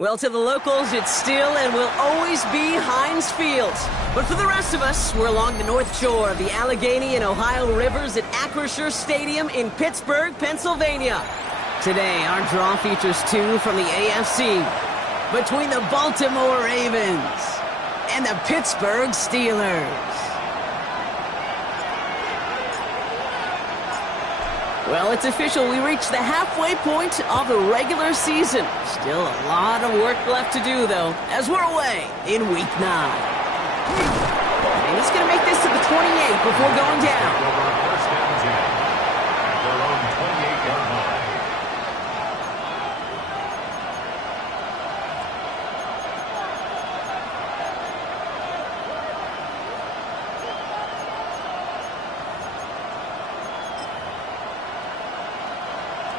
Well, to the locals, it's still and will always be Heinz Field. But for the rest of us, we're along the north shore of the Allegheny and Ohio rivers at Acrisure Stadium in Pittsburgh, Pennsylvania. Today, our draw features two from the AFC between the Baltimore Ravens and the Pittsburgh Steelers. Well, it's official. We reached the halfway point of the regular season. Still a lot of work left to do, though, as we're away in Week 9. And he's going to make this to the 28 before going down.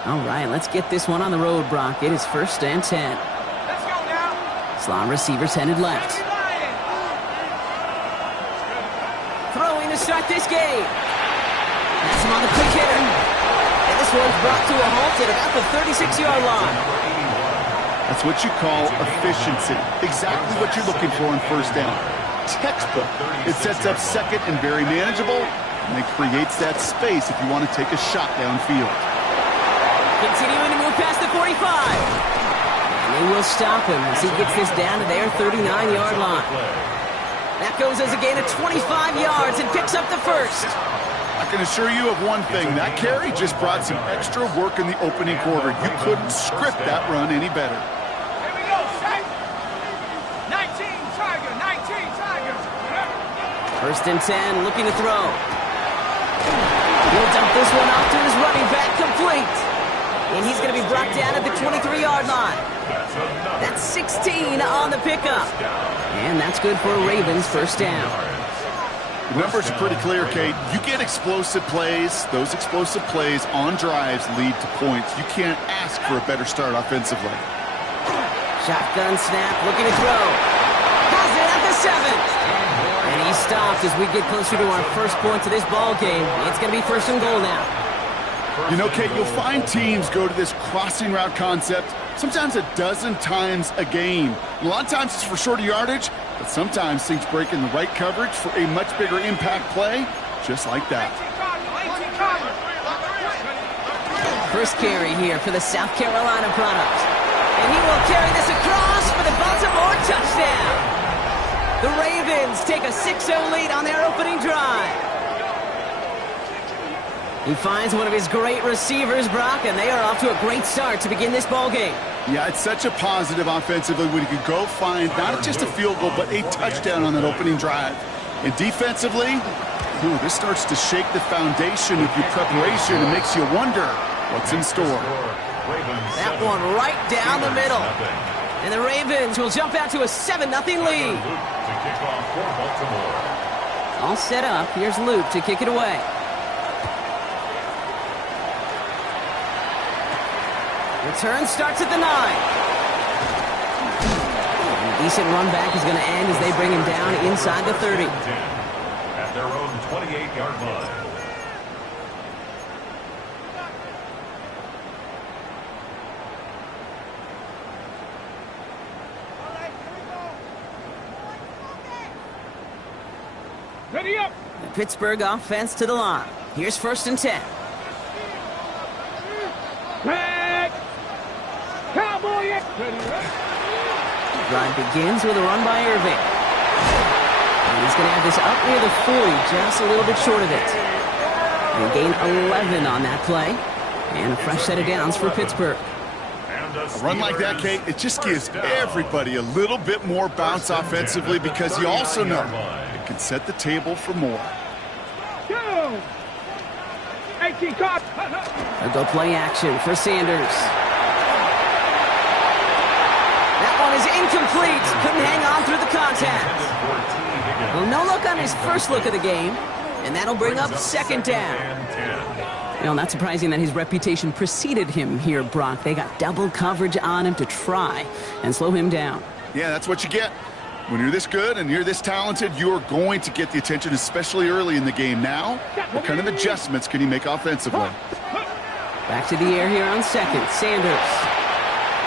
All right, let's get this one on the road, Brock. It is 1st and 10. Let's go now. Slot receivers headed left. Throwing to start this game. That's him on the quick hitter. And this one's brought to a halt at about the 36-yard line. That's what you call efficiency. Exactly what you're looking for on 1st down. Textbook. It sets up second and very manageable, and it creates that space if you want to take a shot downfield. Continuing to move past the 45. And they will stop him as he gets this down to their 39-yard line. That goes as a gain of 25 yards and picks up the first. I can assure you of one thing. That carry just brought some extra work in the opening quarter. You couldn't script that run any better. Here we go, set. 19 Tiger, 19 Tiger. 1st and 10, looking to throw. He'll dump this one off to his running back, complete. And he's going to be brought down at the 23-yard line. That's 16 on the pickup. And that's good for a Ravens 1st down. The numbers are pretty clear, Kate. You get explosive plays. Those explosive plays on drives lead to points. You can't ask for a better start offensively. Shotgun snap, looking to throw. Has it at the 7. And he's stopped as we get closer to our first point to this ball game. It's going to be 1st and goal now. You know, Kate, you'll find teams go to this crossing route concept sometimes a dozen times a game. A lot of times it's for shorter yardage, but sometimes things break in the right coverage for a much bigger impact play, just like that. First carry here for the South Carolina product. And he will carry this across for the Baltimore touchdown. The Ravens take a 6-0 lead on their opening drive. He finds one of his great receivers, Brock, and they are off to a great start to begin this ball game. Yeah, it's such a positive offensively when you can go find not just a field goal, but a touchdown on that opening drive. And defensively, this starts to shake the foundation of your preparation and makes you wonder what's in store. That one right down the middle. And the Ravens will jump out to a 7-0 lead. All set up. Here's Luke to kick it away. Return starts at the 9. And a decent run back is going to end as they bring him down inside the 30. At their own 28-yard line. Ready up. The Pittsburgh offense to the line. Here's 1st and 10. Drive begins with a run by Irving. And he's going to have this up near the 40, just a little bit short of it. They gain 11 on that play. And a fresh set of downs for Pittsburgh. A run like that, Kate, it just gives everybody a little bit more bounce offensively because you also know it can set the table for more. They'll go play action for Sanders. That one is incomplete. Couldn't hang on through the contact. Well, no look on his first look of the game, and that'll bring up 2nd down. You know, not surprising that his reputation preceded him here, Brock. They got double coverage on him to try and slow him down. Yeah, that's what you get. When you're this good and you're this talented, you're going to get the attention, especially early in the game. Now, what kind of adjustments can he make offensively? Back to the air here on 2nd. Sanders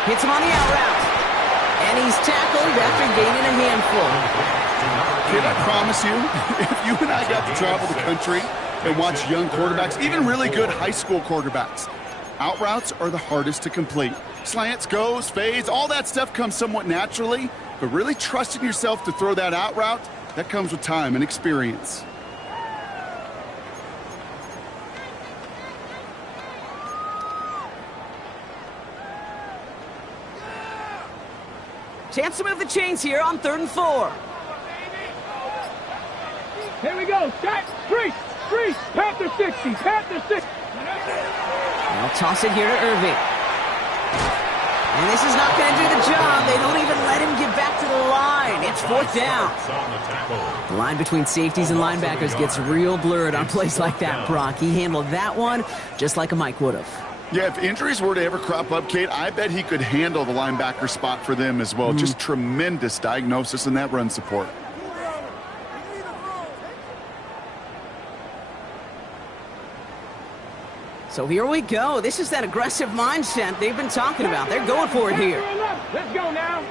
hits him on the out route. And he's tackled after gaining a handful. Kid, I promise you, if you and I got to travel the country and watch young quarterbacks, even really good high school quarterbacks, out routes are the hardest to complete. Slants, goes, fades, all that stuff comes somewhat naturally, but really trusting yourself to throw that out route, that comes with time and experience. Chance to move the chains here on 3rd and 4. Here we go. Set. Freeze. Freeze. Panther 60. Panther 60. They'll toss it here to Irving. And this is not going to do the job. They don't even let him get back to the line. It's 4th down. The line between safeties and linebackers gets real blurred on plays like that, Brock. He handled that one just like a Mike would have. Yeah, if injuries were to ever crop up, Kate, I bet he could handle the linebacker spot for them as well. Just tremendous diagnosis in that run support. So here we go. This is that aggressive mindset they've been talking about. They're going for it here. Let's go now.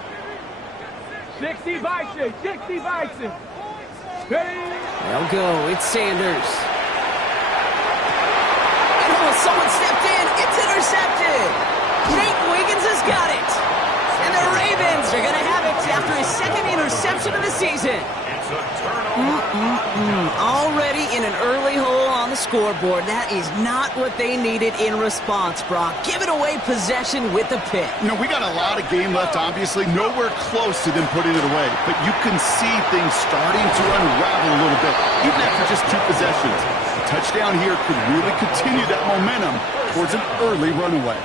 60 Bison. 60 Bison. They'll go. It's Sanders. Someone stepped in. It's intercepted. Nate Wiggins has got it. And the Ravens are going to have it after his 2nd interception of the season. Already in an early hole on the scoreboard. That is not what they needed in response, Brock. Give it away possession with the pick. You know, we got a lot of game left, obviously. Nowhere close to them putting it away. But you can see things starting to unravel a little bit, even after just 2 possessions. Touchdown here could really continue that momentum towards an early runaway.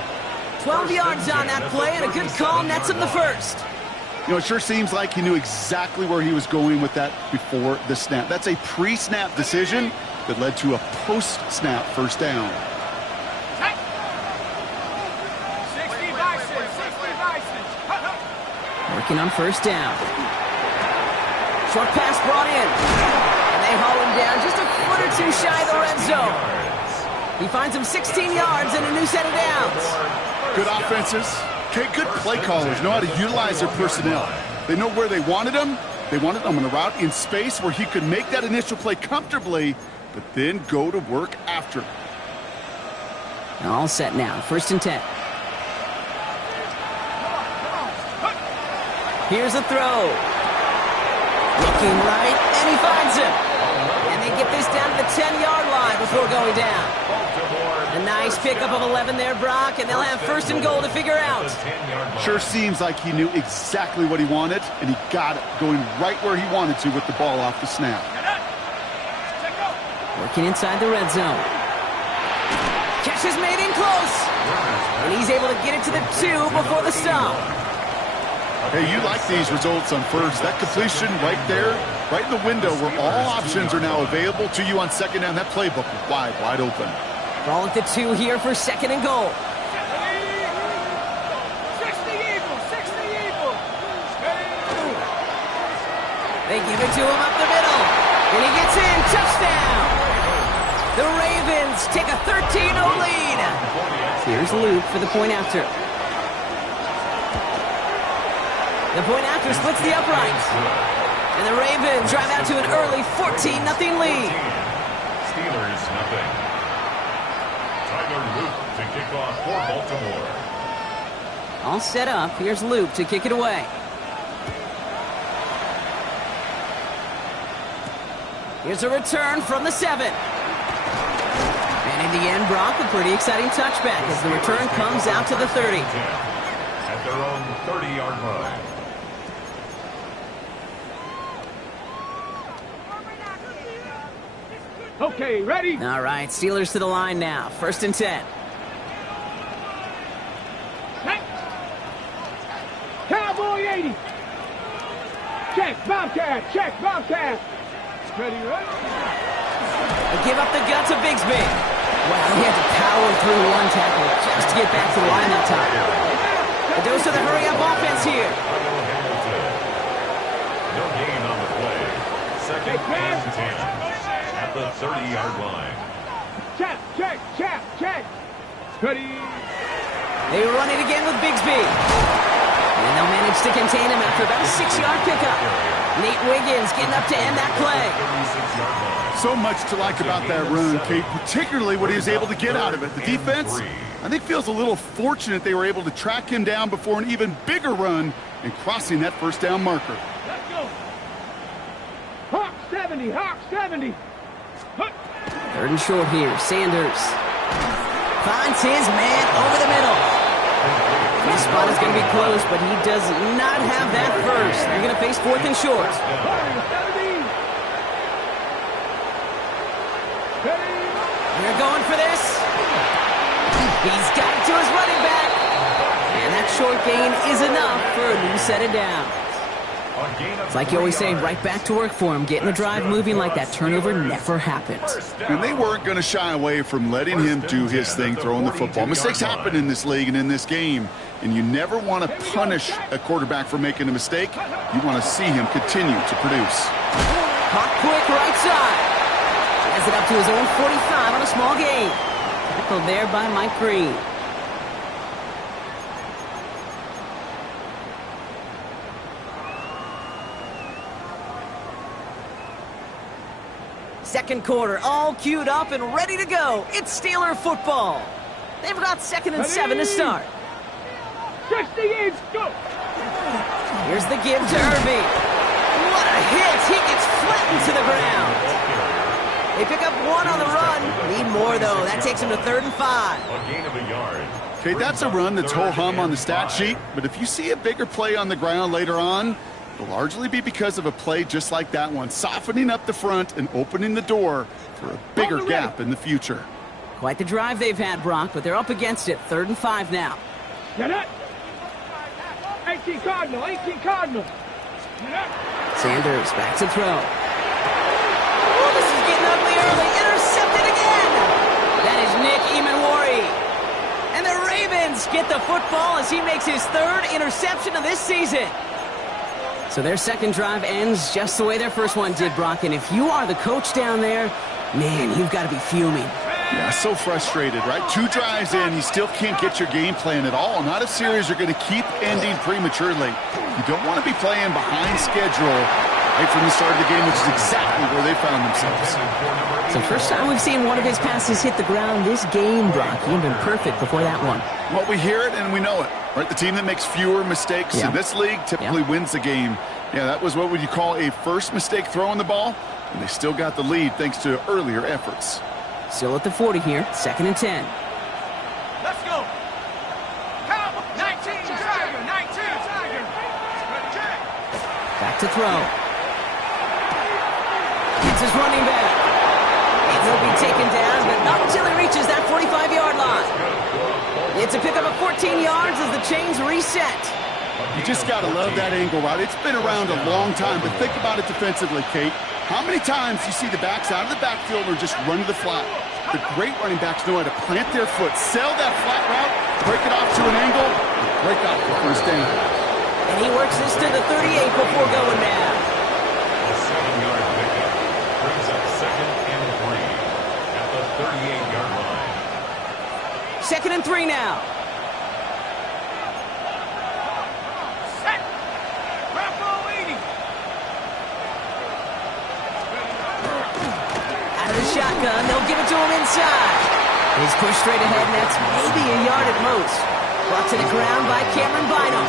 12 yards on that play, and a good call nets him the 1st. You know, it sure seems like he knew exactly where he was going with that before the snap. That's a pre-snap decision that led to a post-snap 1st down. 60 Bison. 60 Bison. Working on 1st down. Short pass brought in. They haul him down just a foot or 2 shy of the red zone. He finds him 16 yards and a new set of downs. Good offenses. Okay, good play callers know how to utilize their personnel. They know where they wanted him. They wanted him on a route in space where he could make that initial play comfortably, but then go to work after. All set now. 1st and 10. Here's a throw. Looking right, and he finds him. And they get this down to the 10-yard line before going down. A nice pickup of 11 there, Brock, and they'll have 1st and goal to figure out. Sure seems like he knew exactly what he wanted, and he got it, going right where he wanted to with the ball off the snap. Working inside the red zone. Catch is made in close. And he's able to get it to the 2 before the stop. Hey, you like these results on 1st. That completion right there, right in the window where all options are now available to you on 2nd down. That playbook wide open. Ball at the 2 here for 2nd and goal. 60 Eagles. 60 Eagles. They give it to him up the middle. And he gets in. Touchdown. The Ravens take a 13-0 lead. Here's Luke for the point after. The point after splits the uprights. And the Ravens drive out to an early 14-0 lead. Steelers 0. Tyler Luke to kick off for Baltimore. All set up. Here's Luke to kick it away. Here's a return from the 7. And in the end, Brock, a pretty exciting touchback as the return comes out to the 30. At their own 30-yard line. Okay, ready? All right, Steelers to the line now. 1st and 10. Cowboy 80. Check, Bobcat. Check, Bobcat. Ready, ready? They give up the guts of Bigsby. Wow, he had to power through one tackle just to get back to the line that time. A dose of the hurry-up offense here. No gain on the play. 2nd and 10. At the 30-yard line. Check. Ready? They run it again with Bigsby. And they'll manage to contain him after about a 6-yard pickup. Nate Wiggins getting up to end that play. So much to like about that run, Kate, particularly what he was able to get out of it. The defense, I think, feels a little fortunate they were able to track him down before an even bigger run and crossing that first down marker. Let's go. Hawk 70, Hawk 70. Third and short here. Sanders finds his man over the middle. This spot is going to be close, but he does not have that first. They're going to face fourth and short. They're going for this. He's got it to his running back. And that short gain is enough for a new set of downs. It's like you always say, right back to work for him. Getting the drive moving like that turnover never happened. And they weren't going to shy away from letting him do his thing, throwing the football. Mistakes happen in this league and in this game, and you never want to punish a quarterback for making a mistake. You want to see him continue to produce. Hot quick right side. Has it up to his own 45 on a small gain. Tackled there by Mike Green. Second quarter, all queued up and ready to go. It's Steeler football. They've got 2nd and 7 to start. 60 yards, go. Here's the give to Irby. What a hit! He gets flattened to the ground. They pick up one on the run. Need more, though. That takes him to 3rd and 5. A gain of a yard. Okay, that's a run that's ho-hum on the stat sheet, but if you see a bigger play on the ground later on, it'll largely be because of a play just like that one, softening up the front and opening the door for a bigger gap in the future. Quite the drive they've had, Brock, but they're up against it. 3rd and 5 now. Get it. 18 Cardinal, 18 Cardinal. Sanders back to throw. Oh, this is getting ugly early. Intercepted again. That is Nick Emanwari. And the Ravens get the football as he makes his 3rd interception of this season. So their second drive ends just the way their first one did, Brock. And if you are the coach down there, man, you've got to be fuming. Yeah, so frustrated, right? 2 drives in, you still can't get your game plan at all. Not a series you're going to keep ending prematurely. You don't want to be playing behind schedule right from the start of the game, which is exactly where they found themselves. It's the first time we've seen one of his passes hit the ground this game, Brock. He had been perfect before that one. Well, we hear it and we know it, right? The team that makes fewer mistakes in this league typically wins the game. Yeah, that was what would you call a first mistake throwing the ball, and they still got the lead thanks to earlier efforts. Still at the 40 here, 2nd and 10. Let's go. Come, 19 Tiger, 19 Tiger. Back to throw. It's his running back. It will be taken down, but not until he reaches that 45-yard line. It's a pickup of 14 yards as the chains reset. You just got to love that angle, right? It's been around a long time, but think about it defensively, Kate. How many times you see the backs out of the backfield or just run to the flat? The great running backs know how to plant their foot, sell that flat route, break it off to an angle, and break off the first down. And he works this to the 38 before going down. A 7-yard pickup brings up 2nd and 3 at the 38-yard line. 2nd and 3 now. Set. Bravo 80. Out of the shotgun, they'll give it to him inside. He's pushed straight ahead, and that's maybe a yard at most. Brought to the ground by Cameron Bynum.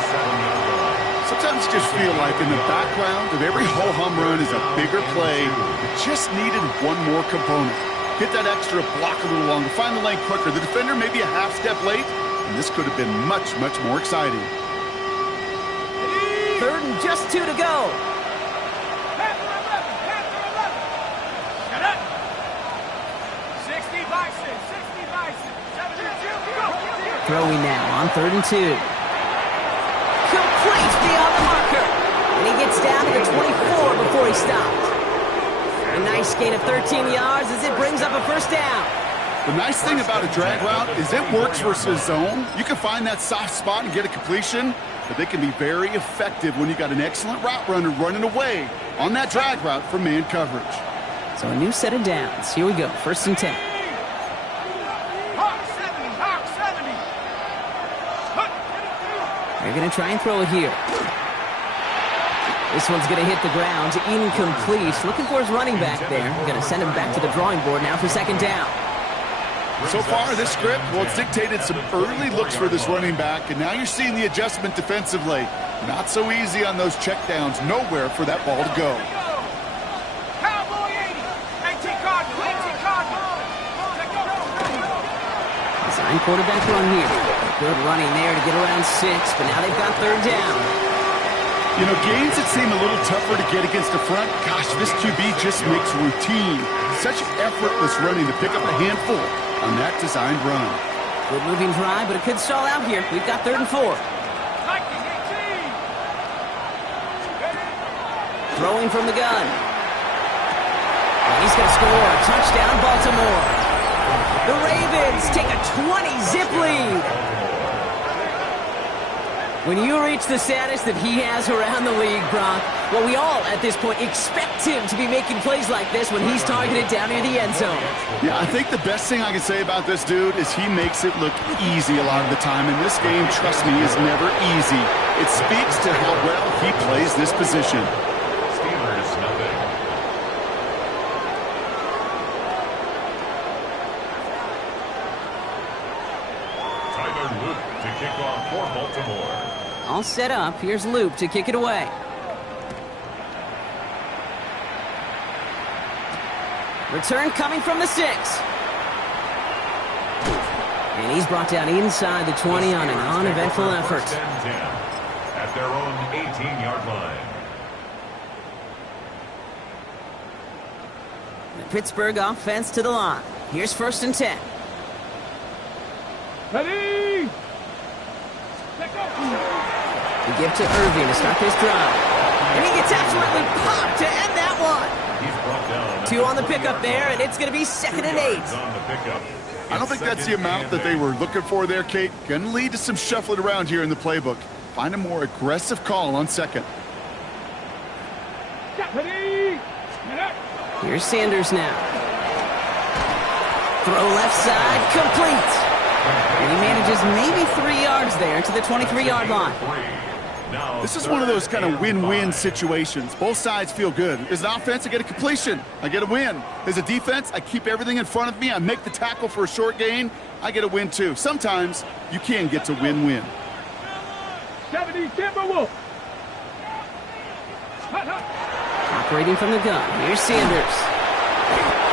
Sometimes you just feel like in the background of every ho-hum run is a bigger play. It just needed one more component. Hit that extra block a little longer, find the lane quicker. The defender maybe a half step late, and this could have been much, much more exciting. 3rd and just 2 to go. Panther 11. Get it. 60 Bison, 60 Bison. 72, go. Throwing now on 3rd and 2. Complete beyond the marker. And he gets down to the 24 before he stopped. A nice gain of 13 yards as it brings up a first down. The nice thing about a drag route is it works versus zone. You can find that soft spot and get a completion, but they can be very effective when you got an excellent route runner running away on that drag route from man coverage. So a new set of downs. Here we go, 1st and 10. Hawk 70, Hawk 70. They're going to try and throw it here. This one's going to hit the ground. Incomplete. Looking for his running back there. Going to send him back to the drawing board now for second down. So far, this script, well, it's dictated some early looks for this running back, and now you're seeing the adjustment defensively. Not so easy on those checkdowns. Nowhere for that ball to go. Cowboy 80. 18 Cardinal. 18 Cardinal. Design quarterback run here. Good running there to get around 6, but now they've got third down. You know, games that seem a little tougher to get against the front, gosh, this QB just makes routine. Such effortless running to pick up a handful on that designed run. Good moving drive, but it could stall out here. We've got 3rd and 4. Throwing from the gun. And he's going to score a touchdown, Baltimore. The Ravens take a 20-zip lead. When you reach the status that he has around the league, Brock, well, we all, at this point, expect him to be making plays like this when he's targeted down near the end zone. Yeah, I think the best thing I can say about this dude is he makes it look easy a lot of the time. And this game, trust me, is never easy. It speaks to how well he plays this position. Steelers, nothing. Tyler Luke to kick off for Baltimore. All set up. Here's Loop to kick it away. Return coming from the 6. And he's brought down inside the 20 on an uneventful effort. 10-10 at their own 18-yard line. The Pittsburgh offense to the line. Here's 1st and 10. Ready? We give to Irving to start this drive. And he gets absolutely popped to end that one. He's brought down 2 on the pickup there, and it's going to be 2nd and 8. on the pickup. I don't think that's the amount that they were looking for there, Kate. Going to lead to some shuffling around here in the playbook. Find a more aggressive call on 2nd. Ready? Here's Sanders now. Throw left side, complete. And he manages maybe 3 yards there to the 23-yard line. This is one of those kind of win-win situations. Both sides feel good. As an offense, I get a completion. I get a win. As a defense, I keep everything in front of me. I make the tackle for a short gain. I get a win, too. Sometimes you can get to win-win. 70 Timberwolf. Operating from the gun. Here's Sanders.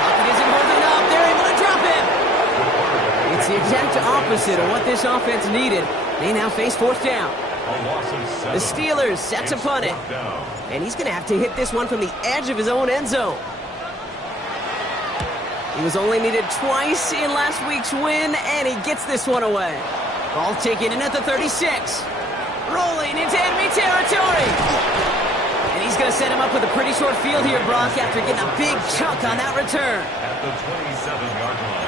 Pocket isn't holding up. They're able to drop him. It's the exact opposite of what this offense needed. They now face 4th down. The Steelers set to punt it. And he's going to have to hit this one from the edge of his own end zone. He was only needed twice in last week's win, and he gets this one away. Ball taken in at the 36. Rolling into enemy territory. And he's going to set him up with a pretty short field here, Brock, after getting a big chunk on that return. At the 27-yard line.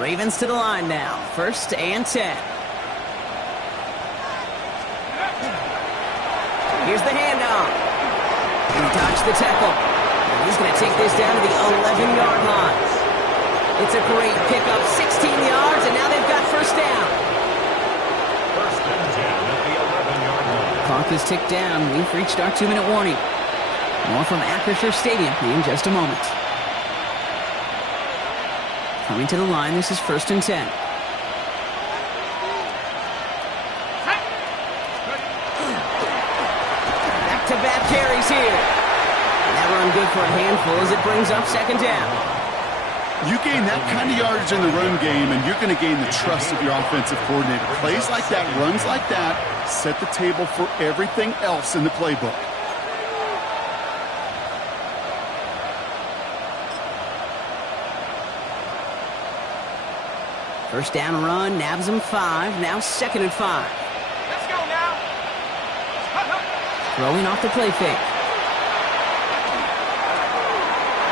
Ravens to the line now. 1st and 10. Here's the handoff. He dodged the tackle. And he's going to take this down to the 11-yard line. It's a great pickup. 16 yards, and now they've got 1st down. 1st and 10 at the 11-yard line. Clock is ticked down. We've reached our 2-minute warning. More from Acrisure Stadium in just a moment. Coming to the line, this is 1st and 10. Back-to-back carries here. And that run good for a handful as it brings up 2nd down. You gain that kind of yardage in the run game, and you're going to gain the trust of your offensive coordinator. Plays like that, runs like that, set the table for everything else in the playbook. First down run, nabs him 5, now 2nd and 5. Let's go now. Throwing off the play fake.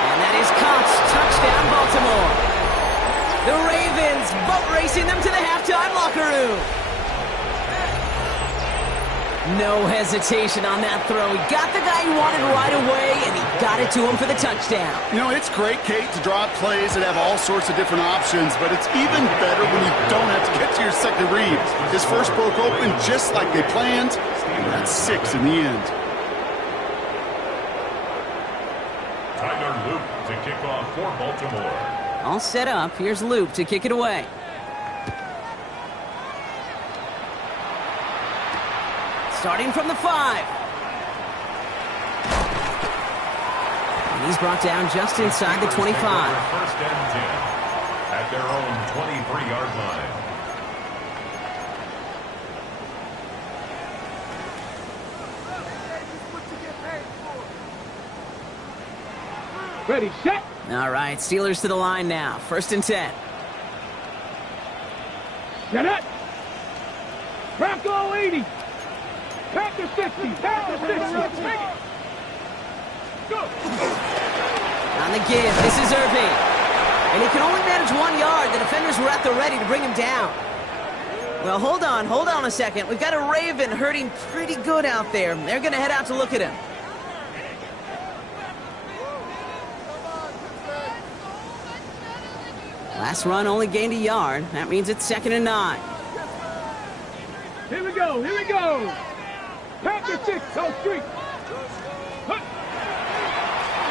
And that is caught. Touchdown, Baltimore. The Ravens boat racing them to the halftime locker room. No hesitation on that throw. He got the guy he wanted right away, and he got it to him for the touchdown. You know, it's great, Kate, to draw up plays that have all sorts of different options, but it's even better when you don't have to get to your second read. His first broke open just like they planned, and that's 6 in the end. Tyler Luke to kick off for Baltimore. All set up. Here's Luke to kick it away. Starting from the 5. And he's brought down just inside the 25. First and 10 at their own 23-yard line. Ready, set. All right, Steelers to the line now. First and 10. Set it. Bronco 80. Pack the 60. Pack the 60. Go. On the give, this is Irving. And he can only manage 1 yard. The defenders were at the ready to bring him down. Well, hold on a second. We've got a Raven hurting pretty good out there. They're going to head out to look at him. Last run only gained a yard. That means it's 2nd and 9. Here we go. Here we go. Pack the 6. Go street.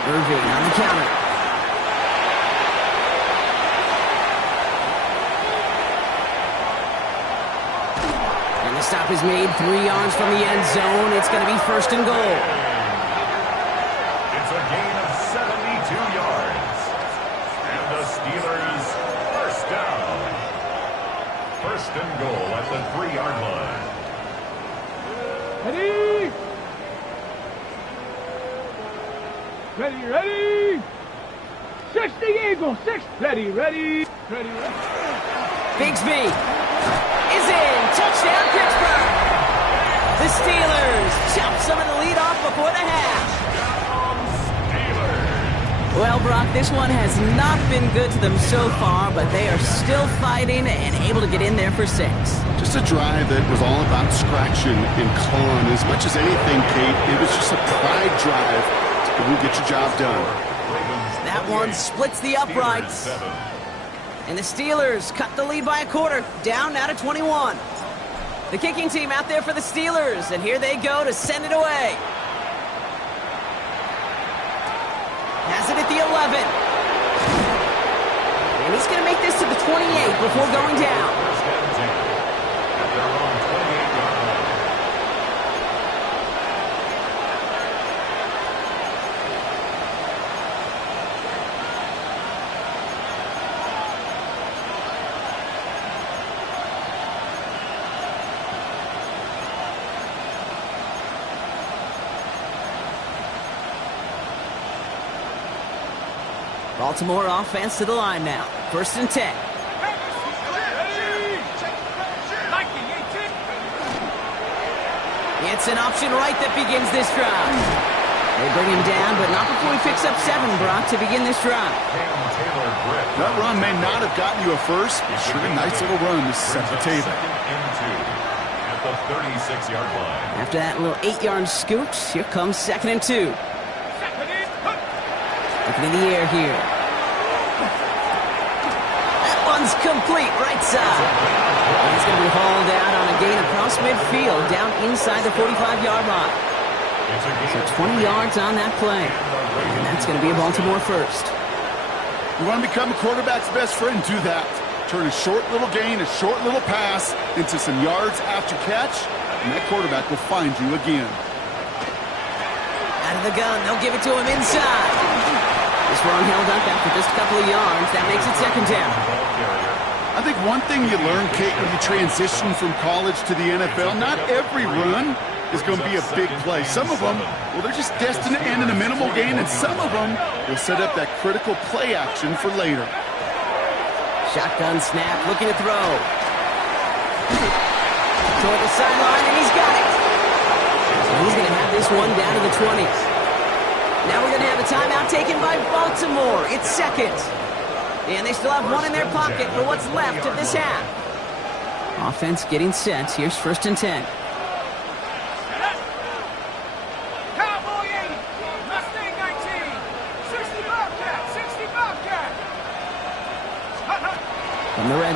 Irving on the counter. And the stop is made 3 yards from the end zone. It's going to be 1st and goal. It's a gain of 72 yards. And the Steelers first down. 1st and goal at the 3-yard line. Ready. Ready, ready. 60 Eagles. 6. Ready, ready. Ready, ready. Bigsby is in. Touchdown, Pittsburgh. The Steelers chop some of the lead off before the half. Well, Brock, this one has not been good to them so far, but they are still fighting and able to get in there for 6. Just a drive that was all about scratching and clawing. As much as anything, Kate, it was just a pride drive to go get your job done. That one splits the uprights. And the Steelers cut the lead by a quarter, down now to 21. The kicking team out there for the Steelers, and here they go to send it away. Has it at the 11. And he's going to make this to the 28 before going down. First and 10 at their own 28-yard line. Baltimore offense to the line now. 1st and 10. It's an option right that begins this drive. They bring him down, but not before he picks up 7, Brock, to begin this drive. That run may not have gotten you a first, but sure a nice little run to set the table. 2nd and 2 at the 36-yard line. After that little 8-yard scoot, here comes 2nd and 2. Looking in the air here. That one's complete, right side. And he's going to be hauled out on a gain across midfield, down inside the 45-yard line. So 20 yards on that play. And that's going to be a Baltimore first. You want to become a quarterback's best friend, do that. Turn a short little gain, a short little pass into some yards after catch, and that quarterback will find you again. Out of the gun, they'll give it to him inside. This run held up after just a couple of yards. That makes it 2nd down. I think one thing you learn, Kate, when you transition from college to the NFL, not every run is going to be a big play. Some of them, well, they're just destined to end in a minimal gain, and some of them will set up that critical play action for later. Shotgun snap, looking to throw. Toward the sideline, and he's got it. So he's going to have this one down to the 20s. Now we're going to have a timeout taken by Baltimore. It's 2nd. And they still have one in their pocket for what's left of this half. Offense getting set. Here's 1st and 10.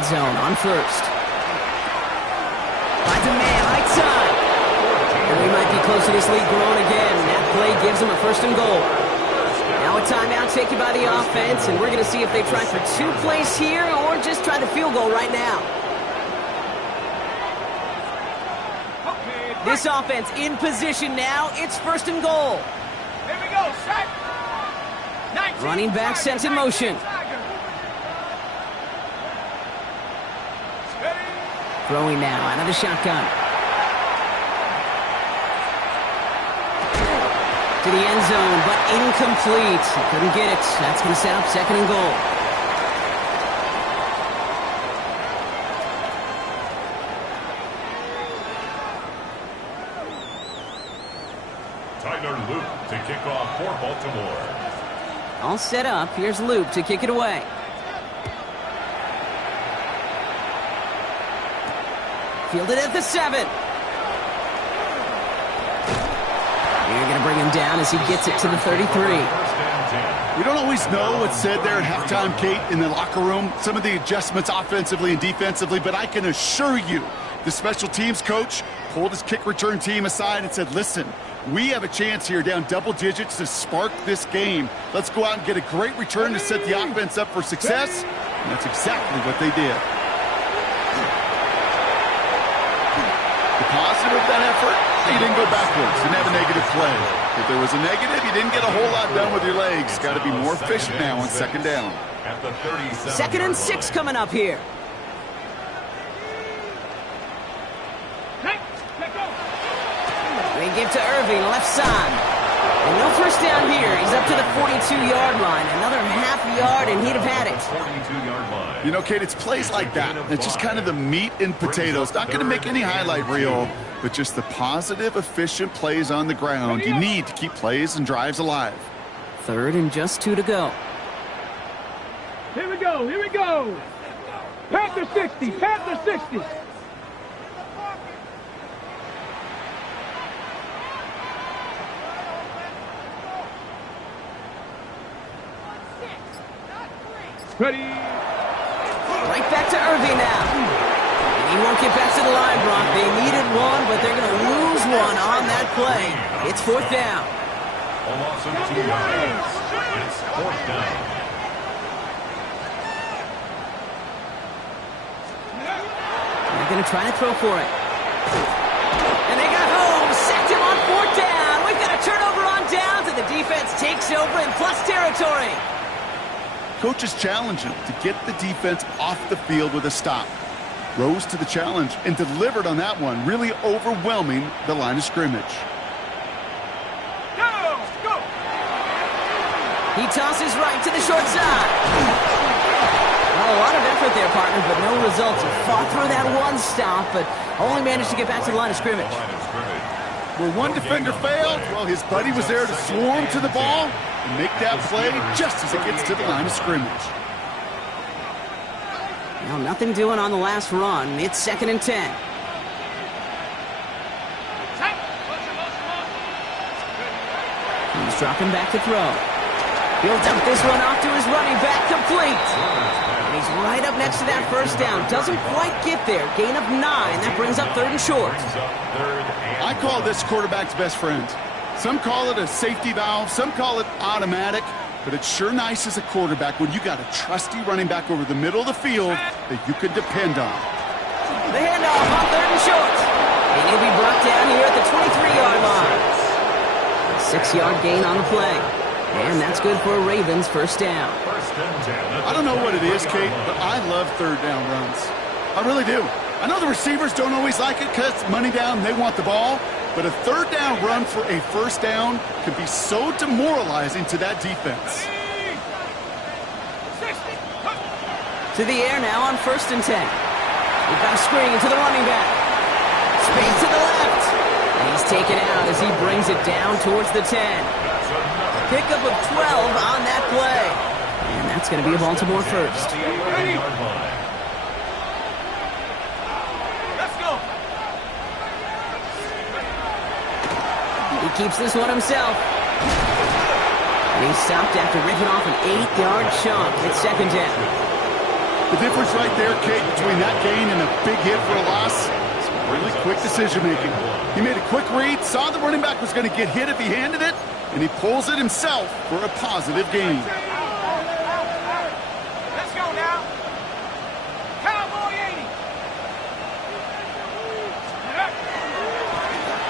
red zone on first. Finds a man, right side. And we might be close to this lead growing again. That play gives them a first and goal. Now a timeout taken by the offense, and we're going to see if they try for 2 plays here or just try the field goal right now. This offense in position now. It's first and goal. Here we go, set. 19, Running back sent in motion. Throwing now out of the shotgun. To the end zone, but incomplete. He couldn't get it. That's going to set up second and goal. Tyler Luke to kick off for Baltimore. All set up. Here's Luke to kick it away. Fielded at the 7. You're going to bring him down as he gets it to the 33. We don't always know what's said there at halftime, Kate, in the locker room. Some of the adjustments offensively and defensively, but I can assure you the special teams coach pulled his kick return team aside and said, listen, we have a chance here down double digits to spark this game. Let's go out and get a great return to set the offense up for success. And that's exactly what they did. The positive of that effort, you didn't go backwards. Didn't have a negative play. If there was a negative, you didn't get a whole lot done with your legs. Got to be more efficient now on second down. At the 37. Second and 6 coming up here. They give to Irving, left side. And no first down here. He's up to the 42-yard line. Another half yard, and he'd have had it. 42-yard line. You know, Kate, it's plays like that. It's just kind of the meat and potatoes. Not going to make any highlight reel, but just the positive, efficient plays on the ground. You need to keep plays and drives alive. Third and just 2 to go. Here we go, here we go. Panther 60, Panther 60. Ready. Right back to Irving now. And he won't get back to the line, Brock. They needed one, but they're going to lose one on that play. It's fourth down. A loss of 2 yards. It's fourth down. They're going to try to throw for it. And they got home. Sacked him on fourth down. We've got a turnover on downs, and the defense takes over in plus territory. Coaches challenge him to get the defense off the field with a stop. Rose to the challenge and delivered on that one, really overwhelming the line of scrimmage. Go! He tosses right to the short side. Well, a lot of effort there, partner, but no results. He fought through that one stop, but only managed to get back to the line of scrimmage. Where one defender failed, well, his buddy was there to swarm to the ball and make that play just as it gets to the line of scrimmage. Well, nothing doing on the last run. It's second and 10. He's dropping back to throw. He'll dump this one off to his running back, complete. And he's right up next to that first down. Doesn't quite get there. Gain of 9. That brings up third and short. I call this quarterback's best friend. Some call it a safety valve. Some call it automatic. But it's sure nice as a quarterback when you got a trusty running back over the middle of the field that you can depend on. The handoff on third and short. And he'll be brought down here at the 23-yard line. A 6-yard gain on the play. And that's good for a Ravens first down. I don't know what it is, Kate, but I love third down runs. I really do. I know the receivers don't always like it because money down, they want the ball. But a third down run for a first down can be so demoralizing to that defense. To the air now on first and 10. We've got a screen to the running back. Speed to the left. And he's taken out as he brings it down towards the 10. Pickup of 12 on that play. And that's going to be a Baltimore first. Let's go. He keeps this one himself. And he stopped after ripping off an 8-yard chunk. It's second down. The difference right there, Kate, between that gain and a big hit for a loss is really quick decision-making. He made a quick read, saw the running back was going to get hit if he handed it, and he pulls it himself for a positive gain. Let's go now. Cowboy 80.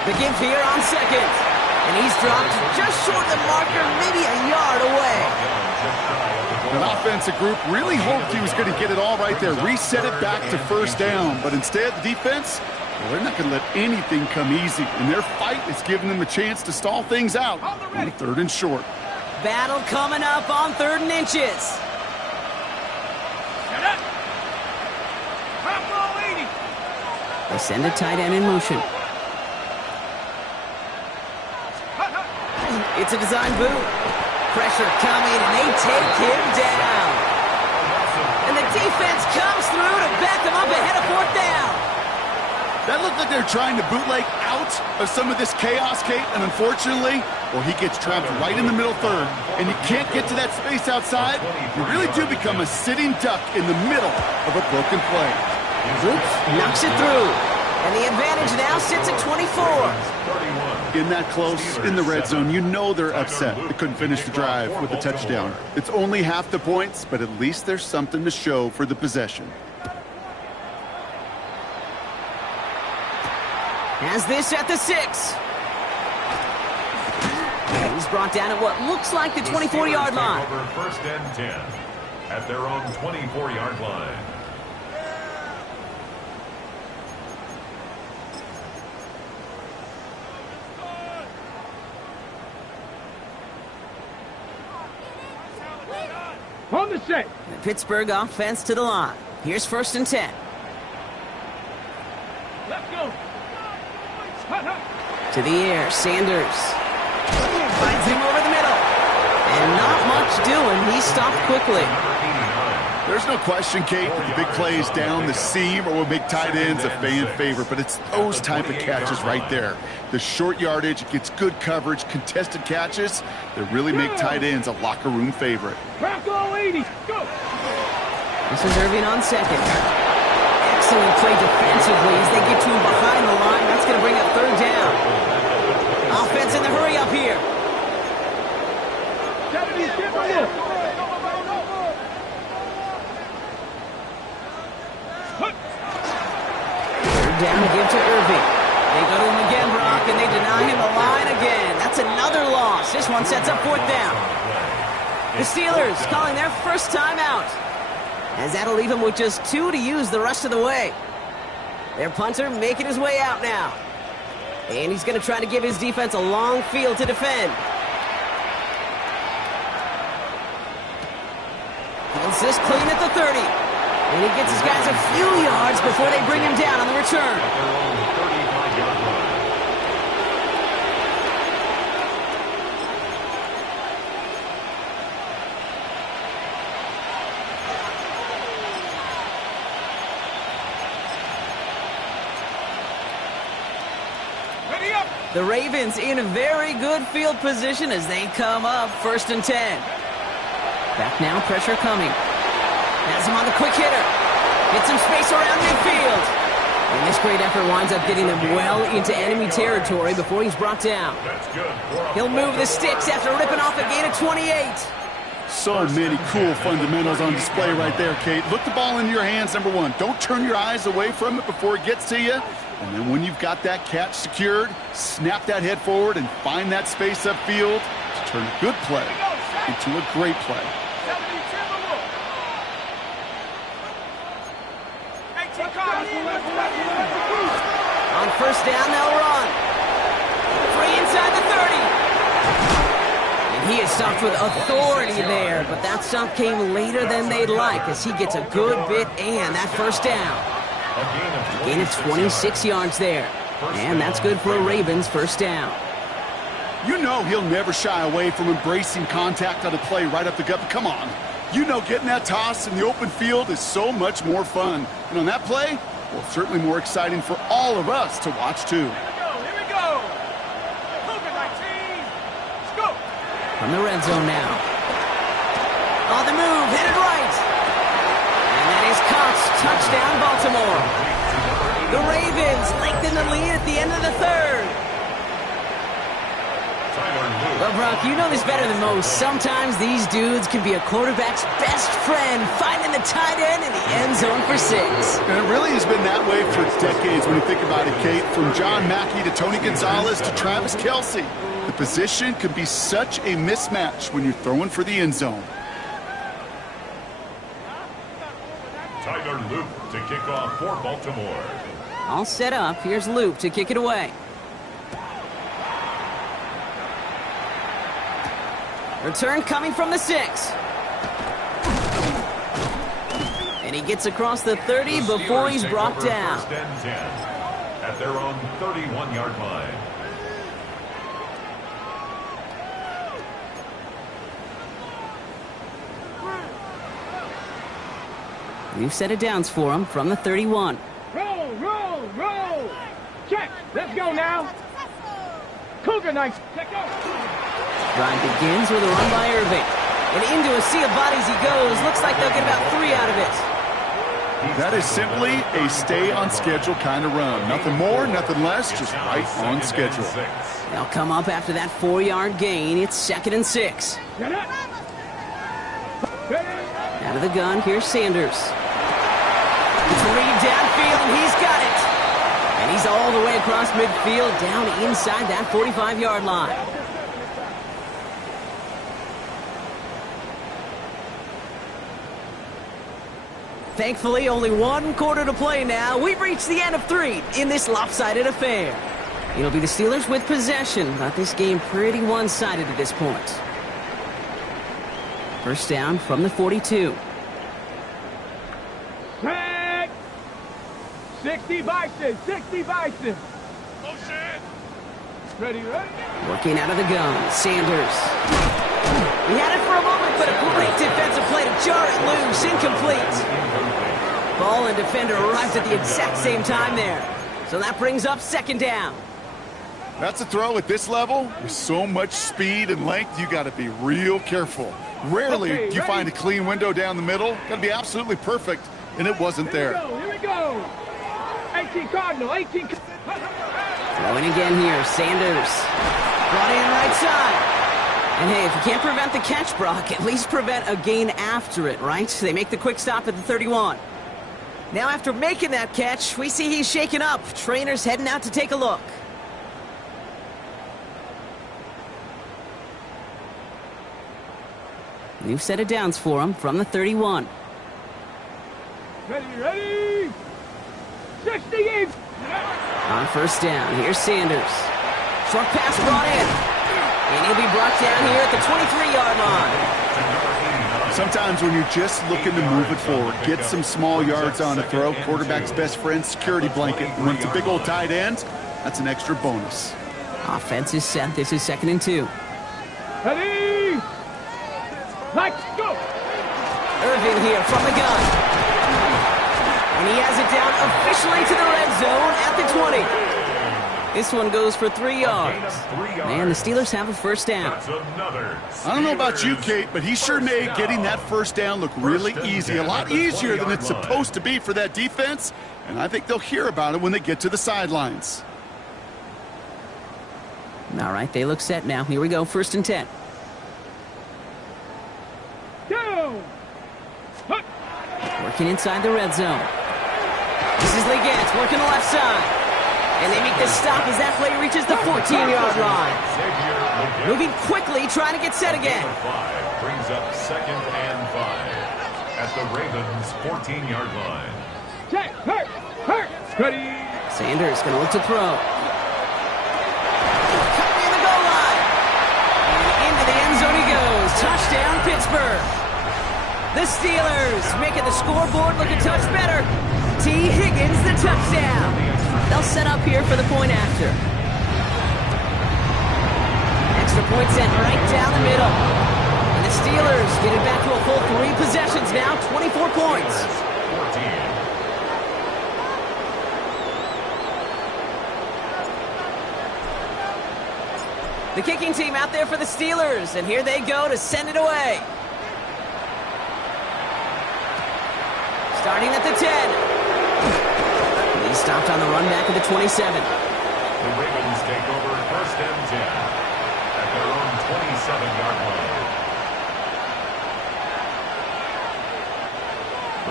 The give here on second. And he's dropped just short of the marker, maybe a yard away. An offensive group really hoped he was going to get it all right there, reset it back to first down. But instead, the defense, well, they're not going to let anything come easy. And their fight is giving them a chance to stall things out on the 3rd and short. Battle coming up on 3rd and inches. Shut up. Cowboy 80. They send a tight end in motion. It's a design boot. Pressure coming, and they take him down. And the defense comes through to back them up ahead of 4th down. That looked like they're trying to bootleg out of some of this chaos, Kate, and unfortunately, well, he gets trapped right in the middle 3rd, and you can't get to that space outside. You really do become a sitting duck in the middle of a broken play. Oops, knocks it through. And the advantage now sits at 24. In that close, in the red zone, you know they're upset. They couldn't finish the drive with a touchdown. It's only half the points, but at least there's something to show for the possession. Has this at the 6. He's brought down at what looks like the 24-yard line. Over 1st and 10 at their own 24-yard line. On the set. The Pittsburgh offense to the line. Here's 1st and 10. Let's go. To the air, Sanders. Finds him over the middle. And not much doing. He stopped quickly. There's no question, Kate, that the big plays down the seam or will make tight ends a fan favorite, but it's those type of catches right there. The short yardage, it gets good coverage, contested catches that really make tight ends a locker room favorite. Cowboy 80. Go. This is Irving on second. Excellent play defensively as they get to him behind the line. That's going to bring up 3rd down. Offense in the hurry up here. 70, skip a look. Down to give to Irving. They go to him again, Brock, and they deny him the line again. That's another loss. This one sets up 4th down. The Steelers calling their first time out, as that'll leave him with just 2 to use the rest of the way. Their punter making his way out now. And he's going to try to give his defense a long field to defend. Holds this clean at the 30. And he gets his guys a few yards before they bring him down on the return. Ready up. The Ravens in a very good field position as they come up 1st and 10. Back now, pressure coming. Has him on the quick hitter. Gets some space around midfield. And this great effort winds up getting them well into enemy territory before he's brought down. He'll move the sticks after ripping off a gain of 28. So many cool fundamentals on display right there, Kate. Look the ball into your hands, number 1. Don't turn your eyes away from it before it gets to you. And then when you've got that catch secured, snap that head forward and find that space upfield to turn a good play into a great play. On 1st down, they'll run. Free inside the 30. And he is stopped with authority there, but that stop came later than they'd like as he gets a good bit and that 1st down. A gain of 26 yards there. And that's good for a Ravens 1st down. You know he'll never shy away from embracing contact on a play right up the gut. But come on. You know getting that toss in the open field is so much more fun. And on that play, well, certainly more exciting for all of us to watch, too. Here we go. Move it, my team. Let's go. From the red zone now. On the move, headed right. And that is caught. Touchdown, Baltimore. The Ravens lengthen the lead at the end of the third. Well, Brock, you know this better than most. Sometimes these dudes can be a quarterback's best friend, finding the tight end in the end zone for 6. And it really has been that way for decades when you think about it, Kate. From John Mackey to Tony Gonzalez to Travis Kelce. The position can be such a mismatch when you're throwing for the end zone. Tyler Loop to kick off for Baltimore. All set up. Here's Loop to kick it away. Return coming from the 6. And he gets across the 30 before he's brought down. First and 10 at their own 31-yard line. We've set it downs for him from the 31. Roll, roll, roll. Check. Let's go now. Cougar Knights. Check out. Drive begins with a run by Irving. And into a sea of bodies he goes. Looks like they'll get about 3 out of it. That is simply a stay-on-schedule kind of run. Nothing more, nothing less, just right on schedule. They'll come up after that 4-yard gain. It's 2nd and 6. Out of the gun, here's Sanders. It's Reed downfield, and he's got it. And he's all the way across midfield, down inside that 45-yard line. Thankfully, only 1 quarter to play now. We've reached the end of 3 in this lopsided affair. It'll be the Steelers with possession, but this game pretty one-sided at this point. First down from the 42. Check. 60 Bison. 60 Bison. Motion. Ready, ready. Working out of the gun, Sanders. He had it for a moment, but a great defensive play to jar it loose. Incomplete. Ball and defender arrived at the exact same time there. So that brings up 2nd down. That's a throw at this level. With so much speed and length, you got to be real careful. Rarely do you find a clean window down the middle. Got to be absolutely perfect, and it wasn't there. Here we go. 18 Cardinal, 18. Throwing again here, Sanders. Brought in right side. And hey, if you can't prevent the catch, Brock, at least prevent a gain after it, right? They make the quick stop at the 31. Now after making that catch, we see he's shaken up. Trainer's heading out to take a look. We've set it downs for him from the 31. Ready, ready. 68. On first down, here's Sanders. Short pass brought in. And he'll be brought down here at the 23-yard line. Sometimes when you're just looking to move it forward, get some small yards on a throw, quarterback's best friend, security blanket. And when it's a big old tight end, that's an extra bonus. Offense is set. This is 2nd and 2. Ready. Let's go. Irving here from the gun. And he has it down officially to the red zone at the 20. This one goes for 3 yards. And the Steelers have a first down. I don't know about you, Kate, but he sure made getting that first down look really easy. A lot easier than it's supposed to be for that defense. And I think they'll hear about it when they get to the sidelines. All right, they look set now. Here we go, 1st and 10. Working inside the red zone. This is Liggett working the left side. And they make the stop as that play reaches the 14-yard line. Moving quickly, trying to get set again. Brings up 2nd and 5 at the Ravens' 14-yard line. Check, hurt, ready. Sanders going to look to throw. Caught in the goal line. And into the end zone he goes. Touchdown, Pittsburgh. The Steelers making the scoreboard look a touch better. T. Higgins, the touchdown. They'll set up here for the point after. Extra point sent right down the middle. And the Steelers get it back to a full 3 possessions now, 24 points. 14. The kicking team out there for the Steelers, and here they go to send it away. Starting at the 10. He's stopped on the run back at the 27. The Ravens take over 1st and 10 at their own 27-yard line.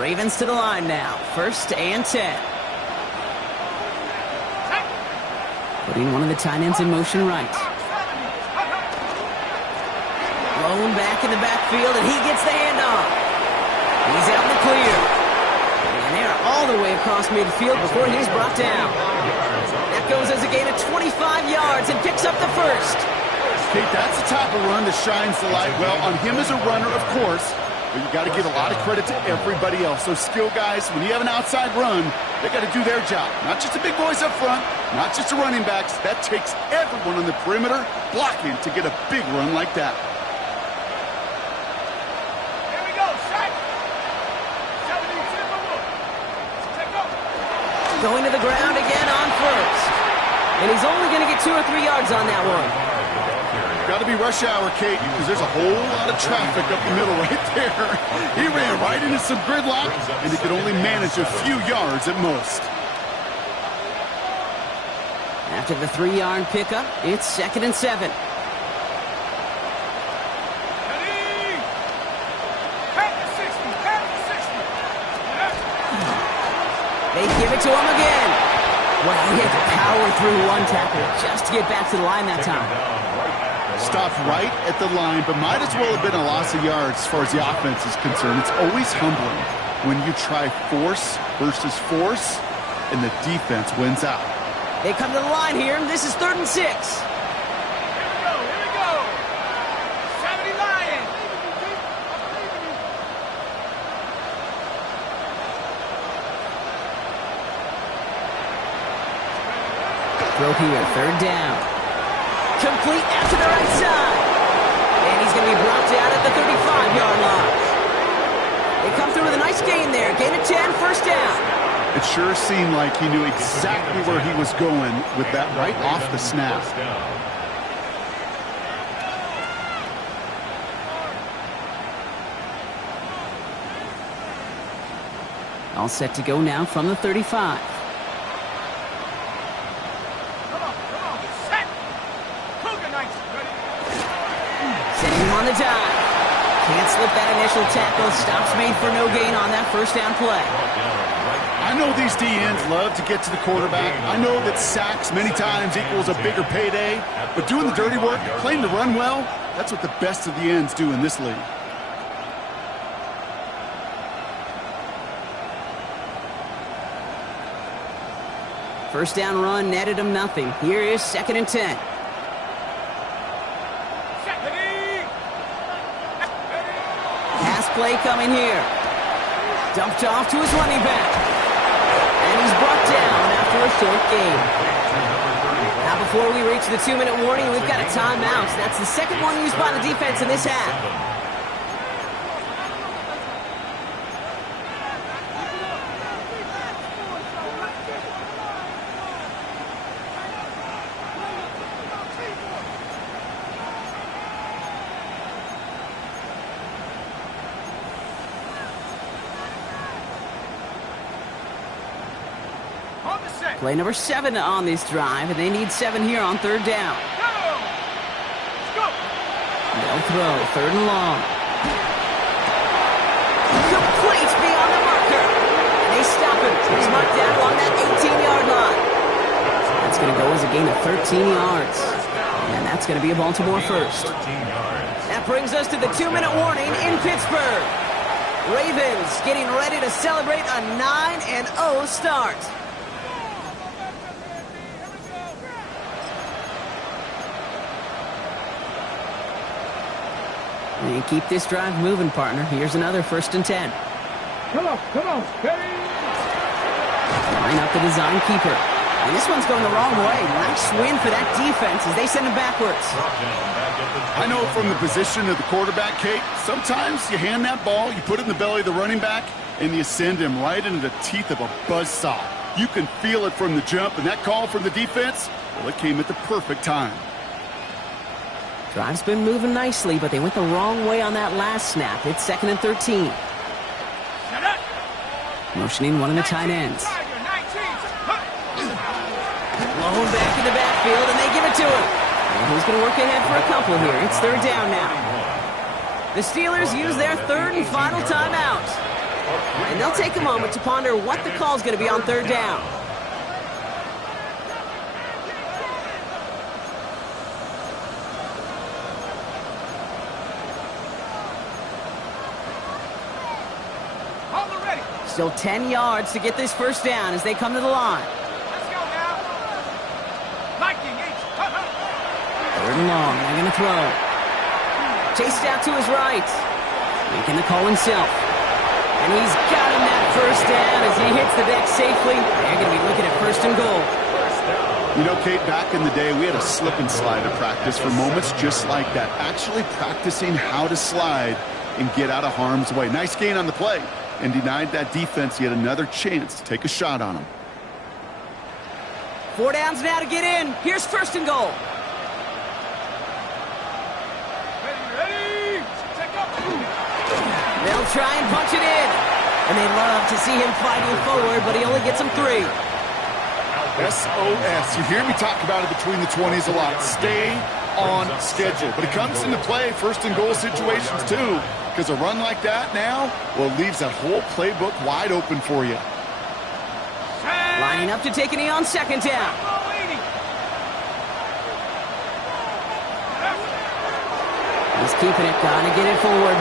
Ravens to the line now. 1st and 10. Putting one of the tight ends in motion right. Blown back in the backfield, and he gets the handoff. He's out in the clear. And they're all the way across midfield before he's brought down. That goes as a gain of 25 yards and picks up the first. Kate, that's the type of run that shines the light well on him as a runner, of course. But you got to give a lot of credit to everybody else. Those skill guys, when you have an outside run, they got to do their job. Not just the big boys up front, not just the running backs. That takes everyone on the perimeter blocking to get a big run like that. Here we go, set. 72. Take off. Going to the ground again on first. And he's only going to get 2 or 3 yards on that one. Got to be rush hour, Kate, because there's a whole lot of traffic up the middle right there. He ran right into some gridlock, and he could only manage a few yards at most. After the 3-yard pickup, it's 2nd and 7. Ready? Back to 60. Back to 60. They give it to him again. Well, he had to power through one tackle just to get back to the line that time. Stopped right at the line, but might as well have been a loss of yards as far as the offense is concerned. It's always humbling when you try force versus force, and the defense wins out. They come to the line here, and this is 3rd and 6. Here we go. Here we go. 70 Lions. Throw here, 3rd down. Complete out to the right side. And he's going to be brought down at the 35-yard line. They come through with a nice gain there. Gain of 10, 1st down. It sure seemed like he knew exactly where he was going with that right off the snap. All set to go now from the 35. On the dive. Can't slip that initial tackle. Stops made for no gain on that 1st down play. I know these DNs love to get to the quarterback. I know that sacks many times equals a bigger payday, but doing the dirty work, playing the run well, that's what the best of the ends do in this league. First down run netted him nothing. Here is 2nd and 10. Play coming here. Dumped off to his running back. And he's brought down after a short gain. Now before we reach the 2-minute warning, we've got a timeout. That's the 2nd one used by the defense in this half. Play number 7 on this drive, and they need 7 here on 3rd down. They'll throw, 3rd and long. Complete beyond the marker. And they stop him. He's marked down along that 18-yard line. That's going to go as a gain of 13 yards. And that's going to be a Baltimore first. That brings us to the 2-minute warning in Pittsburgh. Ravens getting ready to celebrate a 9-0 start. And keep this drive moving, partner. Here's another 1st and 10. Come on, steady. Line up the design keeper. And this one's going the wrong way. Nice win for that defense as they send him backwards. I know from the position of the quarterback, Kate, sometimes you hand that ball, you put it in the belly of the running back, and you send him right into the teeth of a buzzsaw. You can feel it from the jump, and that call from the defense, well, it came at the perfect time. Drive's been moving nicely, but they went the wrong way on that last snap. It's 2nd and 13. Set up. Motioning one of the tight ends. Blown back in the backfield, and they give it to him. And he's going to work ahead for a couple here. It's third down now. The Steelers use their third and final timeout. And they'll take a moment to ponder what the call is going to be on third down. Still 10 yards to get this first down as they come to the line. Let's go now. Lightning H. Third and long. They're going to throw. Chased out to his right. Making the call himself. And he's got him that first down as he hits the deck safely. They're going to be looking at first and goal. You know, Kate, back in the day, we had a slip and slide to practice for moments just like that. Actually practicing how to slide and get out of harm's way. Nice gain on the play. And denied that defense yet another chance to take a shot on him. 4 downs now to get in. Here's first and goal. Ready. Take up. They'll try and punch it in. And they love to see him fighting forward, but he only gets them 3. SOS. You hear me talk about it between the 20s a lot. Stay on schedule. But it comes into play first and goal situations too. Because a run like that now, well, leaves that whole playbook wide open for you. Lining up to take a knee on second down. He's keeping it, trying to get it forward.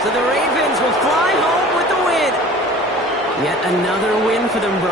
So the Ravens will fly home with the win. Yet another win for them, Brian.